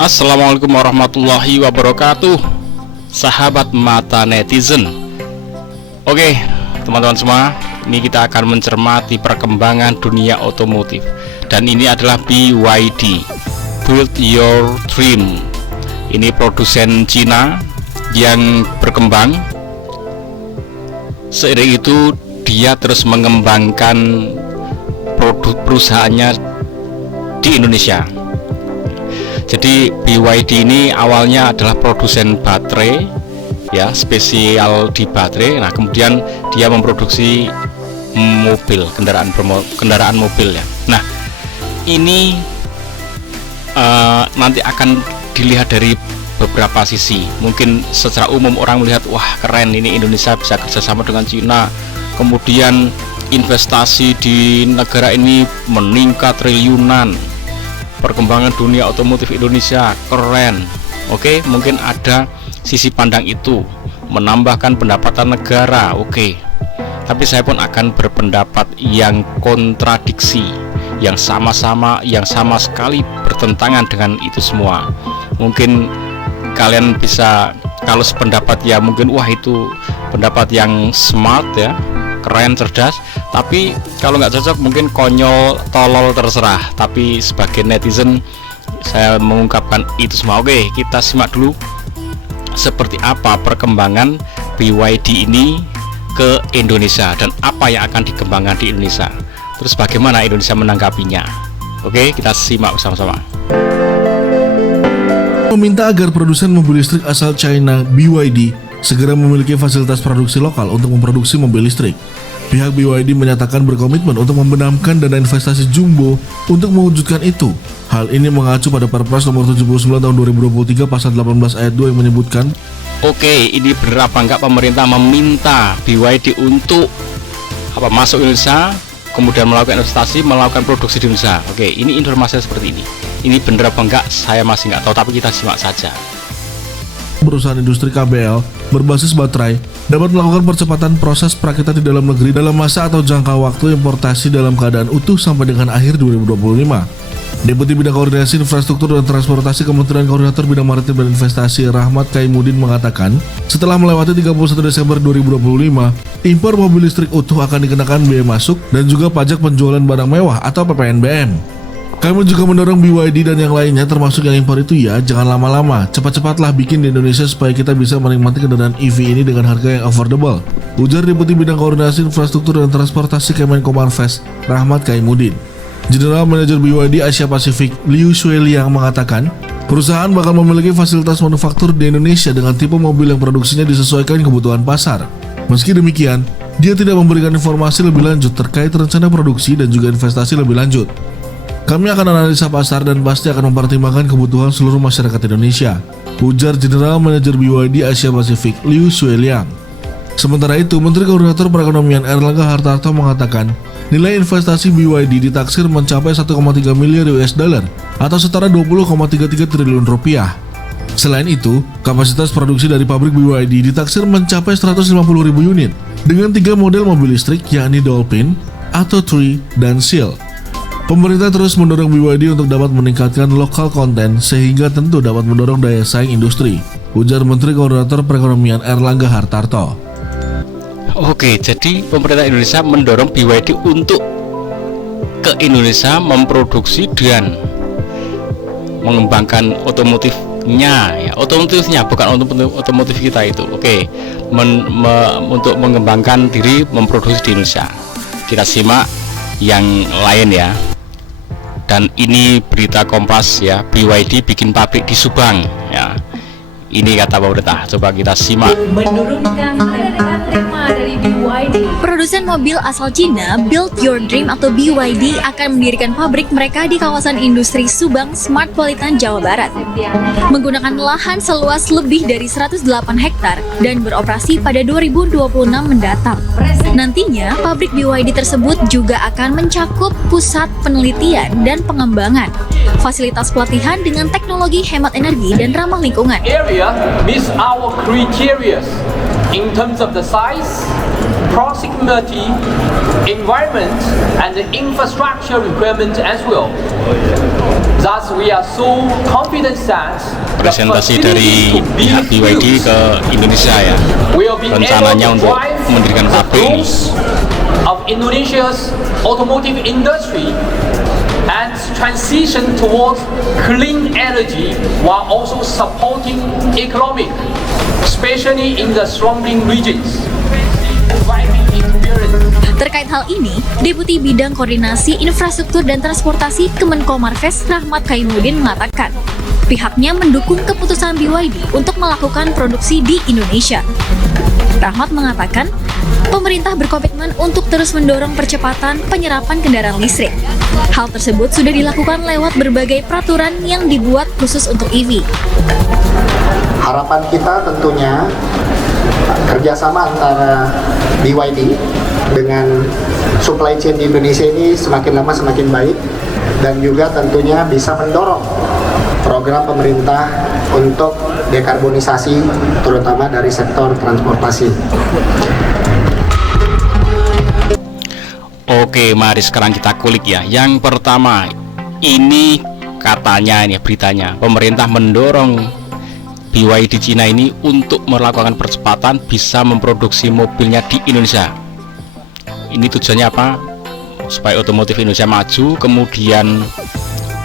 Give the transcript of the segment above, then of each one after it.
Assalamualaikum warahmatullahi wabarakatuh, sahabat mata netizen. Oke, teman-teman semua, ini kita akan mencermati perkembangan dunia otomotif. Dan ini adalah BYD, Build Your Dream. Ini produsen Cina yang berkembang. Seiring itu dia terus mengembangkan produk perusahaannya di Indonesia. Jadi BYD ini awalnya adalah produsen baterai, ya, spesial di baterai. Nah, kemudian dia memproduksi mobil, kendaraan mobil, ya. Nah, ini nanti akan dilihat dari beberapa sisi. Mungkin secara umum orang melihat, wah keren, ini Indonesia bisa kerjasama dengan Cina, kemudian investasi di negara ini meningkat triliunan, perkembangan dunia otomotif Indonesia keren. Oke, mungkin ada sisi pandang itu, menambahkan pendapatan negara. Oke, tapi saya pun akan berpendapat yang kontradiksi, yang sama sekali bertentangan dengan itu semua. Mungkin kalian bisa, kalau sependapat ya mungkin wah itu pendapat yang smart, ya, keren, cerdas. Tapi kalau nggak cocok mungkin konyol, tolol, terserah. Tapi sebagai netizen saya mengungkapkan itu semua. Oke, kita simak dulu seperti apa perkembangan BYD ini ke Indonesia dan apa yang akan dikembangkan di Indonesia. Terus bagaimana Indonesia menanggapinya. Oke, kita simak bersama-sama. Meminta agar produsen mobil listrik asal China BYD segera memiliki fasilitas produksi lokal untuk memproduksi mobil listrik. Pihak BYD menyatakan berkomitmen untuk membenamkan dana investasi jumbo untuk mewujudkan itu. Hal ini mengacu pada Perpres nomor 79 tahun 2023 pasal 18 ayat 2 yang menyebutkan, oke, ini benar apa enggak pemerintah meminta BYD untuk masuk Indonesia, kemudian melakukan investasi, melakukan produksi di Indonesia. Oke, ini informasinya seperti ini. Ini benar apa enggak saya masih nggak tahu, tapi kita simak saja. Perusahaan industri KBL berbasis baterai dapat melakukan percepatan proses perakitan di dalam negeri dalam masa atau jangka waktu importasi dalam keadaan utuh sampai dengan akhir 2025. Deputi Bidang Koordinasi Infrastruktur dan Transportasi Kementerian Koordinator Bidang Maritim dan Investasi Rahmat Kaimudin mengatakan, setelah melewati 31 Desember 2025, impor mobil listrik utuh akan dikenakan biaya masuk dan juga pajak penjualan barang mewah atau PPNBM. Kami juga mendorong BYD dan yang lainnya termasuk yang impor itu, ya, jangan lama-lama, cepat-cepatlah bikin di Indonesia supaya kita bisa menikmati kendaraan EV ini dengan harga yang affordable, ujar Deputi Bidang Koordinasi Infrastruktur dan Transportasi Kemenkominfo Rahmat Kaimudin. General Manager BYD Asia Pasifik Liu Shuiliang mengatakan, perusahaan bakal memiliki fasilitas manufaktur di Indonesia dengan tipe mobil yang produksinya disesuaikan kebutuhan pasar. Meski demikian, dia tidak memberikan informasi lebih lanjut terkait rencana produksi dan juga investasi lebih lanjut. Kami akan analisa pasar dan pasti akan mempertimbangkan kebutuhan seluruh masyarakat Indonesia, ujar General Manager BYD Asia Pasifik Liu Shuiliang. Sementara itu, Menteri Koordinator Perekonomian Erlangga Hartarto mengatakan, nilai investasi BYD ditaksir mencapai 1,3 miliar US dollar atau setara 20,33 triliun rupiah. Selain itu, kapasitas produksi dari pabrik BYD ditaksir mencapai 150.000 unit dengan 3 model mobil listrik, yakni Dolphin, Atto 3, dan Seal. Pemerintah terus mendorong BYD untuk dapat meningkatkan lokal konten sehingga tentu dapat mendorong daya saing industri, ujar Menteri Koordinator Perekonomian Erlangga Hartarto. Oke, jadi pemerintah Indonesia mendorong BYD untuk ke Indonesia memproduksi dan mengembangkan otomotifnya, ya, otomotifnya bukan otomotif kita itu. Oke, untuk mengembangkan diri memproduksi di Indonesia. Kita simak yang lain, ya. Dan ini berita Kompas, ya, BYD bikin pabrik di Subang, ya. Ini kata pemerintah. Coba kita simak. Menurunkan tema dari BYD. Produsen mobil asal Cina, Build Your Dream atau BYD akan mendirikan pabrik mereka di kawasan industri Subang, Smartpolitan, Jawa Barat. Menggunakan lahan seluas lebih dari 108 hektar dan beroperasi pada 2026 mendatang. Nantinya, pabrik BYD tersebut juga akan mencakup pusat penelitian dan pengembangan, fasilitas pelatihan dengan teknologi hemat energi dan ramah lingkungan. Area meets our criteria in terms of the size, proximity, environment, and the infrastructure requirement as well. Thus, we are so confident that the Presentasi facilities dari to be pihak BYD used ke Indonesia ya, will be able rencananya to untuk drive mendirikan the pabrik ini. growth of Indonesia's automotive industry and transition towards clean energy while also supporting economic, especially in the surrounding regions. Driving experience. Terkait hal ini, Deputi Bidang Koordinasi Infrastruktur dan Transportasi Kemenkomarves Rahmat Kaimuddin mengatakan, pihaknya mendukung keputusan BYD untuk melakukan produksi di Indonesia. Rahmat mengatakan, pemerintah berkomitmen untuk terus mendorong percepatan penyerapan kendaraan listrik. Hal tersebut sudah dilakukan lewat berbagai peraturan yang dibuat khusus untuk EV. Harapan kita tentunya kerjasama antara BYD dengan supply chain di Indonesia ini semakin lama semakin baik, dan juga tentunya bisa mendorong program pemerintah untuk dekarbonisasi terutama dari sektor transportasi. Oke, mari sekarang kita kulik ya. Yang pertama, ini katanya ini beritanya, pemerintah mendorong BYD Cina ini untuk melakukan percepatan bisa memproduksi mobilnya di Indonesia. Ini tujuannya apa? Supaya otomotif Indonesia maju, kemudian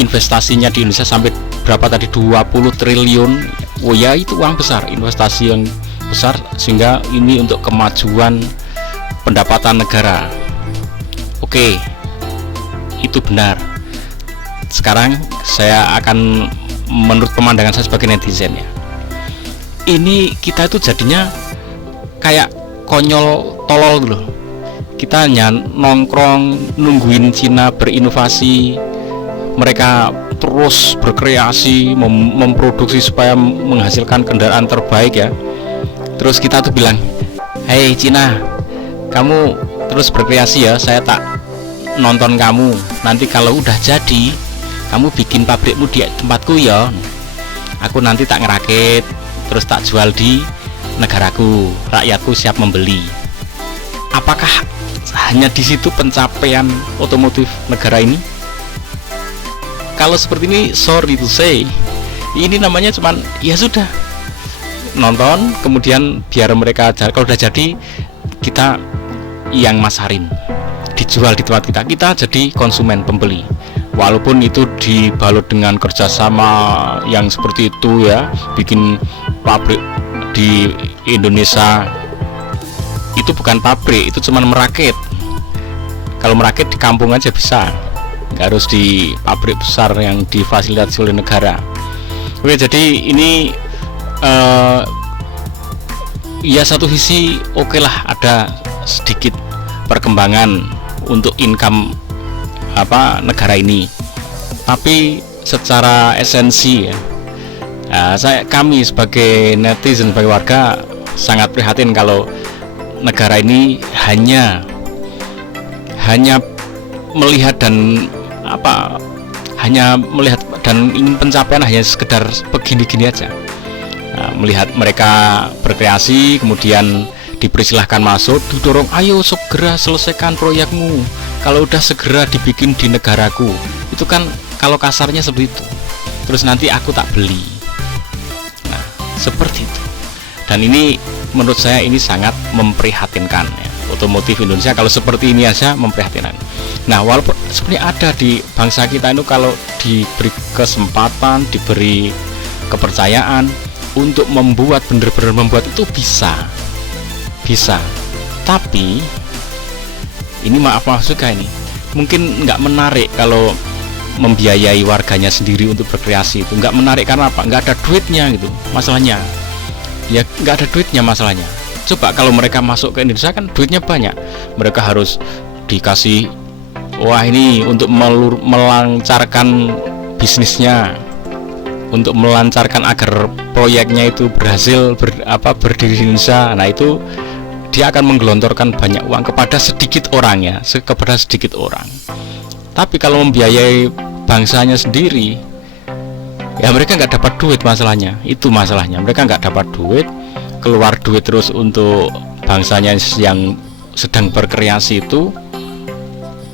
investasinya di Indonesia sampai berapa tadi, 20 triliun. Oh ya, itu uang besar, investasi yang besar, sehingga ini untuk kemajuan pendapatan negara. Oke, itu benar. Sekarang saya akan menurut pemandangan saya sebagai netizen ya, ini kita itu jadinya kayak konyol tolol loh. Kita hanya nongkrong nungguin Cina berinovasi, mereka terus berkreasi, memproduksi supaya menghasilkan kendaraan terbaik ya. Terus kita tuh bilang, hei Cina, kamu terus berkreasi ya, saya tak nonton kamu. Nanti kalau udah jadi, kamu bikin pabrikmu di tempatku ya, aku nanti tak ngerakit, terus tak jual di negaraku, rakyatku siap membeli. Apakah hanya di situ pencapaian otomotif negara ini? Kalau seperti ini, sorry to say, ini namanya cuman ya sudah nonton, kemudian biar mereka, kalau udah jadi kita yang masarin, dijual di tempat kita jadi konsumen, pembeli. Walaupun itu dibalut dengan kerjasama yang seperti itu ya, bikin pabrik di Indonesia. Itu bukan pabrik, itu cuman merakit. Kalau merakit di kampung aja bisa, nggak harus di pabrik besar yang difasilitasi oleh negara. Oke, jadi ini ya satu sisi oke lah, ada sedikit perkembangan untuk income negara ini. Tapi secara esensi ya, kami sebagai netizen, sebagai warga sangat prihatin kalau negara ini hanya melihat dan ingin pencapaian hanya sekedar begini-gini aja. Melihat mereka berkreasi, kemudian dipersilahkan masuk, didorong, ayo segera selesaikan proyekmu, kalau udah segera dibikin di negaraku. Itu kan kalau kasarnya seperti itu, terus nanti aku tak beli. Nah, seperti itu. Dan ini menurut saya ini sangat memprihatinkan ya. Otomotif Indonesia kalau seperti ini aja memprihatinkan. Nah, walaupun sebenarnya ada di bangsa kita itu, kalau diberi kesempatan, diberi kepercayaan untuk membuat, benar-benar membuat, itu bisa. Tapi ini maaf juga, ini mungkin nggak menarik kalau membiayai warganya sendiri untuk berkreasi. Itu nggak menarik karena apa? Nggak ada duitnya gitu masalahnya ya, nggak ada duitnya masalahnya. Coba kalau mereka masuk ke Indonesia kan duitnya banyak, mereka harus dikasih, wah ini untuk melancarkan bisnisnya, untuk melancarkan agar proyeknya itu berhasil berdiri di Indonesia. Nah, itu dia akan menggelontorkan banyak uang kepada sedikit orang ya, kepada sedikit orang. Tapi kalau membiayai bangsanya sendiri, ya mereka nggak dapat duit masalahnya. Itu masalahnya, mereka nggak dapat duit, keluar duit terus untuk bangsanya yang sedang berkreasi itu,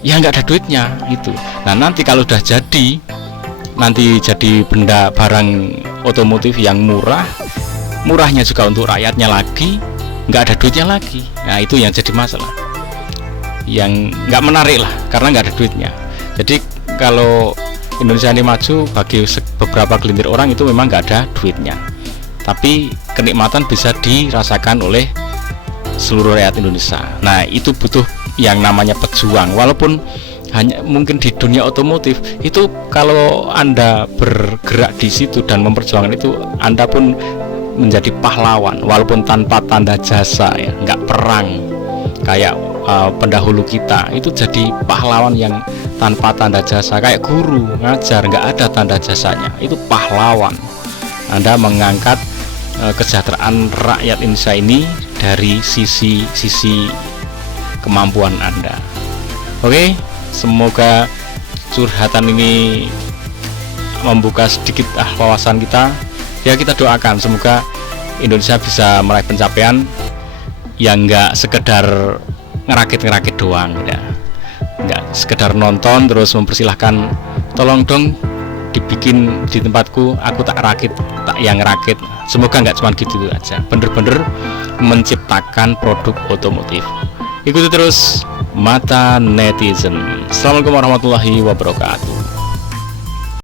ya nggak ada duitnya itu. Nah, nanti kalau udah jadi, nanti jadi benda barang otomotif yang murahnya juga untuk rakyatnya lagi, nggak ada duitnya lagi. Nah itu yang jadi masalah, yang nggak menarik lah karena nggak ada duitnya. Jadi kalau Indonesia ini maju, bagi beberapa gelintir orang itu memang nggak ada duitnya, tapi kenikmatan bisa dirasakan oleh seluruh rakyat Indonesia. Nah itu butuh yang namanya pejuang. Walaupun hanya mungkin di dunia otomotif itu, kalau Anda bergerak di situ dan memperjuangkan itu, Anda pun menjadi pahlawan walaupun tanpa tanda jasa ya, nggak perang kayak pendahulu kita. Itu jadi pahlawan yang tanpa tanda jasa, kayak guru ngajar nggak ada tanda jasanya, itu pahlawan. Anda mengangkat kesejahteraan rakyat Indonesia ini dari sisi kemampuan Anda. Oke, semoga curhatan ini membuka sedikit wawasan kita. Ya kita doakan semoga Indonesia bisa meraih pencapaian yang nggak sekedar ngerakit doang ya. Nggak sekedar nonton terus mempersilahkan, tolong dong dibikin di tempatku, aku tak yang rakit. Semoga nggak cuma gitu aja, bener-bener menciptakan produk otomotif. Ikuti terus Mata Netizen. Assalamualaikum warahmatullahi wabarakatuh.